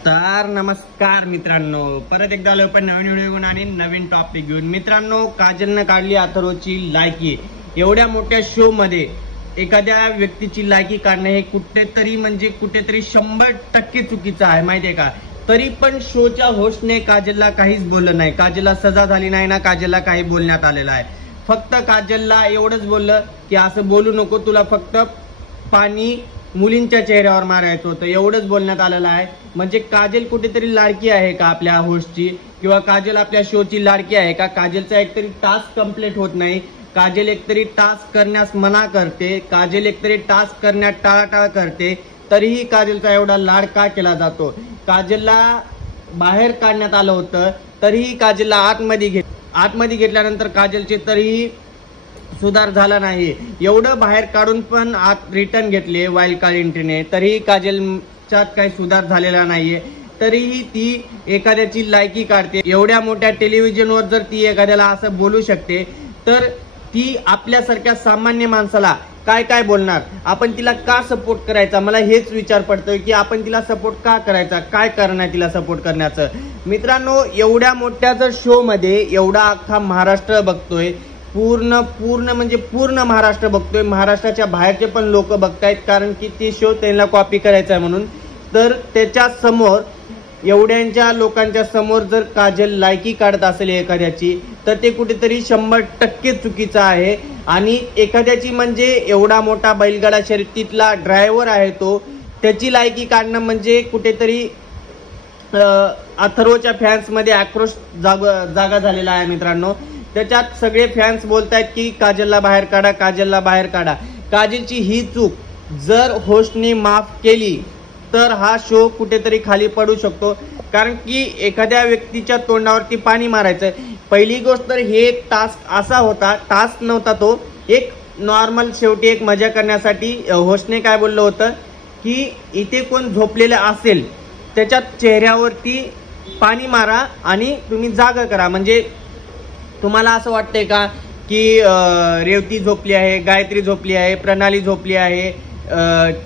तर नमस्कार मित्रांनो, परत एकदा आलो पण नवीन व्हिडिओ घेऊन आणि नवीन टॉपिक घेऊन। मित्रांनो, काजलनं काढली अथर्वची लायकी। एवढ्या मोठ्या शो मध्ये एखाद्या व्यक्तीची लायकी काढणे हे कुठेतरी 100% चुकीचं आहे, माहितीये का। तरी पण शोच्या होस्टने काजलला काहीच बोललं नाही। काजलला सजा झाली नाही ना, काजलला काही बोलण्यात आलेलं आहे। फक्त काजलला एवढंच बोललं की असं बोलू नको, तुला फक्त पाणी मुलींच्या चेहऱ्यावर मारायचं होतं, एवढंच बोलण्यात आलेलं आहे। म्हणजे काजल कुठेतरी लाडकी आहे का आपल्या होस्टची, किंवा काजल आपल्या शोची लाडकी आहे का? काजलचा एकतरी टास्क कंप्लीट होत नाही, काजल एकतरी टास्क करण्यास मना करते, काजल एकतरी टास्क करण्यात टाळाटाळ करते, तरीही काजलचा एवढा लाड का केला जातो? काजलला बाहेर काढण्यात आलं होतं, तरीही काजलला आतमध्ये घेतल्यानंतर काजलचे तरीही सुधार झाला नाही। एवढं बाहेर काढून पण आत रिटर्न घेतले वाईल्ड कार्ड एंट्रीने, तरीही काजलच्यात काही सुधार झालेला नाहीये। तरीही ती एखाद्याची लायकी काढते। एवढ्या मोठ्या टेलिव्हिजनवर जर ती एखाद्याला असं बोलू शकते, तर ती आपल्यासारख्या सामान्य माणसाला काय काय बोलणार? आपण तिला का सपोर्ट करायचा? मला हेच विचार पडतोय की आपण तिला सपोर्ट का करायचा? काय कारण आहे तिला सपोर्ट करण्याचं? मित्रांनो, एवढ्या मोठ्या जर शो मध्ये एवढा अख्खा महाराष्ट्र बघतोय, पूर्ण महाराष्ट्र बघतोय, महाराष्ट्राच्या बाहेरचे पण लोक बघतायत, कारण की ती शो त्यांना कॉपी करायचा आहे म्हणून। तर त्याच्या समोर, एवढ्यांच्या लोकांच्या समोर जर काजल लायकी काढत असेल एखाद्याची, तर ते कुठेतरी 100% चुकीचं आहे। आणि एखाद्याची म्हणजे एवढा मोठा बैलगाडा शर्यतीतला ड्रायव्हर आहे तो, त्याची लायकी काढणं म्हणजे कुठेतरी अथर्वच्या फॅन्स मध्ये आक्रोश जागा झालेला आहे। मित्रांनो, त्याच्यात सगळे फॅन्स बोलतायत की काजलला बाहेर काढा, काजलला बाहेर काढा। काजलची ही चूक जर होस्टने माफ केली तर हा शो कुठेतरी खाली पडू शकतो, कारण की एखाद्या व्यक्तीच्या तोंडावरती पाणी मारायचं। पहिली गोष्ट तर हे टास्क असा होता, टास्क नव्हता तो, एक नॉर्मल शेवटी एक मजा करण्यासाठी होस्टने काय बोललं होतं की इथे कोण झोपलेलं असेल त्याच्या चेहऱ्यावरती पाणी मारा आणि तुम्ही जागा करा। म्हणजे तुम्हाला असं वाटतंय का की रेवती झोपली आहे, गायत्री झोपली आहे, प्रणाली झोपली आहे,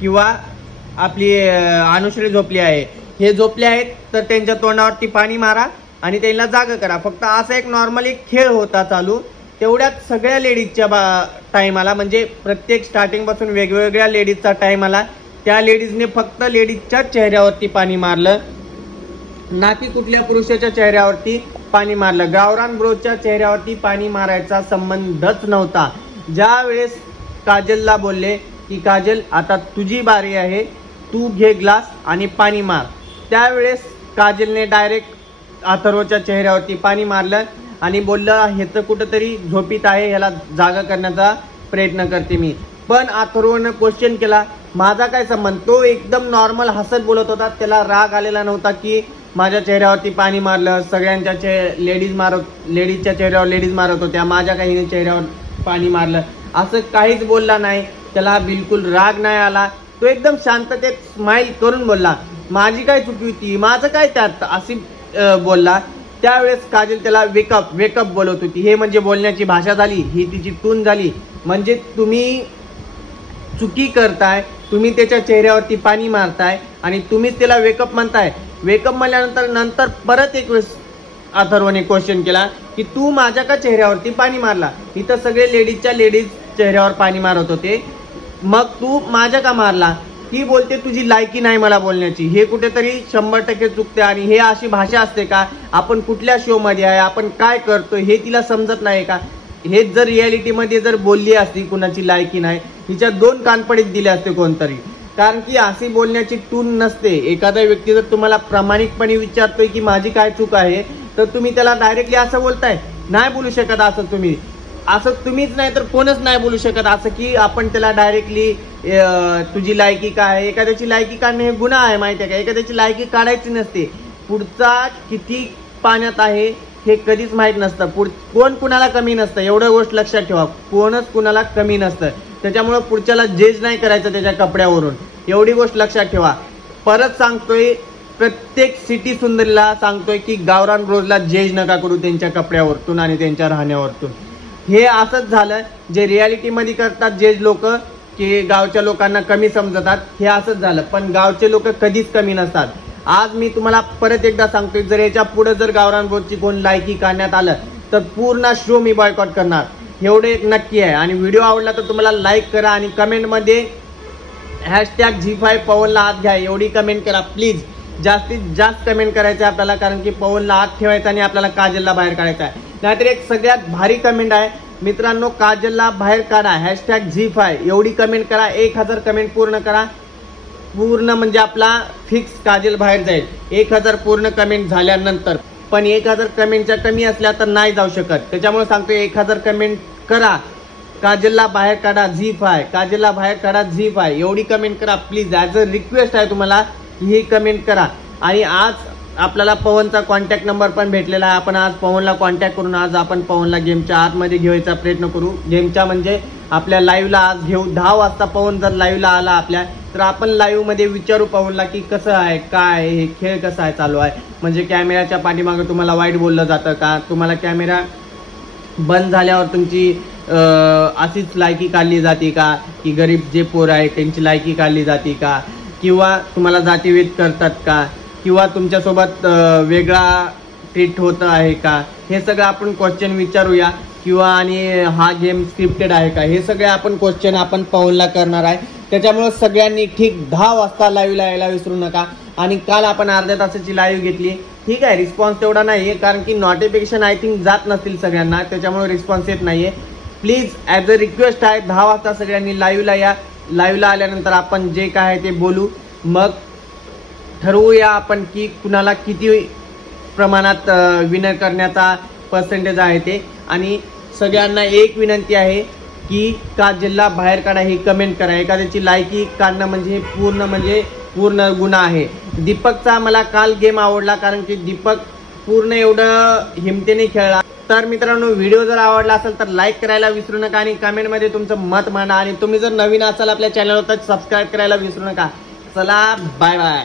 किंवा आपली अनुश्री झोपली आहे, हे झोपले आहेत, तर त्यांच्या तोंडावरती पाणी मारा आणि त्यांना जागा करा। फक्त असा एक नॉर्मल एक खेळ होता चालू, तेवढ्यात सगळ्या लेडीजच्या टाइम आला, म्हणजे प्रत्येक स्टार्टिंग पासून वेगवेगळ्या लेडीजचा टाइम आला। त्या लेडीजने फक्त लेडीजच्या चेहऱ्यावरती पाणी मारलं, ना की कुठल्या पुरुषाच्या चेहऱ्यावरती पाणी मारलं। गावरान ब्रोच्या चेहऱ्यावरती पाणी मारायचा संबंधच नव्हता। ज्या वेळेस काजलला बोलले की काजल आता तुझी बारी आहे, तू घे ग्लास आणि पाणी मार, त्यावेळेस काजलने डायरेक्ट अथर्वच्या चेहऱ्यावरती पाणी मारलं आणि बोललं ह्याचं कुठंतरी झोपीत आहे, ह्याला जागा करण्याचा प्रयत्न करते मी। पण अथर्वनं क्वेश्चन केला, माझा काय संबंध? तो एकदम नॉर्मल हसत बोलत होता, त्याला राग आलेला नव्हता की माझ्या चेहऱ्यावरती पाणी मारलं, सगळ्यांच्या लेडीजच्या चेहऱ्यावर लेडीज मारत होत्या, माझ्या काही चेहऱ्यावर पाणी मारलं, असं काहीच बोलला नाही। त्याला बिलकुल राग नाही आला, तो एकदम शांततेत स्माइल करून बोलला, माझी काय चुकी होती, माझं काय त्यात, अशी बोलला। त्यावेळेस काजल त्याला वेकअप बोलत होती। हे म्हणजे बोलण्याची भाषा झाली, ही तिची टून झाली। म्हणजे तुम्ही चुकी करताय, तुम्ही त्याच्या चेहऱ्यावरती पाणी मारताय आणि तुम्हीच त्याला वेकअप म्हणताय। वेकअप म्हणल्यानंतर परत एक वेळेस अथर्वने क्वेश्चन केला की तू माझ्या का चेहऱ्यावरती पाणी मारला? इथं सगळे लेडीज चेहऱ्यावर पाणी मारत होते, मग तू माझ्या का मारला? ती बोलते तुझी लायकी नाही मला बोलण्याची। हे कुठेतरी 100% चुकते। आणि हे अशी भाषा असते का? आपण कुठल्या शो मध्ये आहे, आपण काय करतोय हे तिला समजत नाही का? हेच जर रियालिटी मध्ये जर बोलली असती कुणाची लायकी नाही, हिच्या 2 कानपडीत दिले असते कोणतरी, कारण की अशी बोलण्याची टून नसते। एखादा व्यक्ती जर तुम्हाला प्रामाणिकपणे विचारतोय की माझी काय चूक आहे, तर तुम्ही त्याला डायरेक्टली असं बोलताय? नाही बोलू शकत असं तुम्ही, तुम्हीच नाही तर कोणच नाही बोलू शकत असं की आपण त्याला डायरेक्टली तुझी लायकी काय आहे? एखाद्याची लायकी काढणे हे गुन्हा आहे, माहिती आहे का? एखाद्याची लायकी काढायची नसते। पुढचा किती पाण्यात आहे हे कधीच माहित नसतं, कोण कुणाला कमी नसतं, एवढं गोष्ट लक्षात ठेवा, कोणच कुणाला कमी नसतं। त्याच्यामुळे पुढच्याला जज नाही करायचं त्याच्या कपड्यावरून, एवढी गोष्ट लक्षात ठेवा। परत सांगतोय, प्रत्येक सिटी सुंदरीला सांगतोय की गावरान ब्रोजला जज नका करू त्यांच्या कपड्यावरतून आणि त्यांच्या राहण्यावरतून। हे असंच झालं जे रियालिटी मध्ये करतात जज लोक, की गावच्या लोकांना कमी समजतात, हे असंच झालं। पण गावचे लोक कधीच कमी नसतात। आज मी तुम्हाला परत एकदा सांगतोय, जर याच्या पुढे जर गावरान बोरची कोण लायकी काढण्यात आलं तर पूर्ण शो मी बॉयकॉट करणार, एवढे एक नक्की आहे. आणि व्हिडिओ आवडला तर तुम्हाला लाईक करा आणि कमेंटमध्ये #G5 पवनला आत घ्या एवढी कमेंट करा प्लीज. जास्तीत जास्त कमेंट करायचं आपल्याला, कारण की पवनला आत ठेवायचं आणि आपल्याला काजलला बाहेर काढायचं आहे. नाहीतर एक सगळ्यात भारी कमेंट आहे मित्रांनो, काजलला बाहेर काढा #G5 एवढी कमेंट करा. 1000 कमेंट पूर्ण करा, पूर्ण म्हणजे आपला फिक्स काजल बाहेर जाईल 1000 पूर्ण कमेंट झाल्यानंतर. पण 1000 कमेंटच्या कमी असल्या तर नाही जाऊ शकत, त्याच्यामुळे सांगतोय 1000 कमेंट करा, काजलला बाहेर काढा G5, काजलला बाहेर काढा G5 एवढी कमेंट करा प्लीज. ॲज अ रिक्वेस्ट आहे तुम्हाला ही कमेंट करा. आणि आज आपल्याला पवनचा कॉन्टॅक्ट नंबर पण भेटलेला आहे, आपण आज पवनला कॉन्टॅक्ट करून आज आपण पवनला गेमच्या आतमध्ये घ्यायचा प्रयत्न करू. गेमच्या म्हणजे आपल्या लाईव्हला आज घेऊ. 10 वाजता पवन जर लाईव्हला आला आपल्या, तर आपण लाईव्ह मध्ये विचारू पवनला की कसं आहे, काय हे खेळ कसा आहे चालू आहे. म्हणजे कॅमेऱ्याच्या पाठीमागे तुम्हाला वाईट बोललं जातं का, तुम्हाला कॅमेरा बंद झाल्यावर तुमची अशीच लायकी काढली जाते का, की गरीब जे पोर आहे त्यांची लायकी काढली जाते का, किंवा तुम्हाला जातीभेद करतात का, किंवा तुमच्यासोबत वेगळा ट्रीट होतं आहे का, हे सगळं आपण क्वेश्चन विचारूया. किंवा आणि हा गेम स्क्रिप्टेड आहे का, हे सगळे आपण क्वेश्चन आपण पवनला करणार आहे. त्याच्यामुळे सगळ्यांनी ठीक 10 वाजता लाईव्हला यायला विसरू नका. आणि काल आपण अर्ध्या तासाची लाईव्ह घेतली, ठीक आहे रिस्पॉन्स तेवढा नाहीये, कारण की नोटिफिकेशन आय थिंक जात नसतील सगळ्यांना, त्याच्यामुळे रिस्पॉन्स येत नाहीये. प्लीज ॲज अ रिक्वेस्ट आहे 10 वाजता सगळ्यांनी लाईव्हला या. लाईव्हला आल्यानंतर आपण जे काय आहे ते बोलू, मग ठरवूया आपण की कुणाला किती प्रमाणात विनर करण्याचा पर्सेंटेज आहे ते. आणि सगळ्यांना एक विनंती आहे की काजलला बाहेर काढा ही कमेंट करा. एखाद्याची लायकी काढणं म्हणजे पूर्ण गुन्हा आहे. दीपकचा मला काल गेम आवडला, कारण की दीपक पूर्ण एवढं हिमतीने खेळला. तर मित्रांनो व्हिडिओ जर आवडला असेल तर लाईक करायला विसरू नका आणि कमेंटमध्ये तुमचं मत मांडा. आणि तुम्ही जर नवीन असाल आपल्या चॅनलवर तर सबस्क्राईब करायला विसरू नका. चला बाय बाय.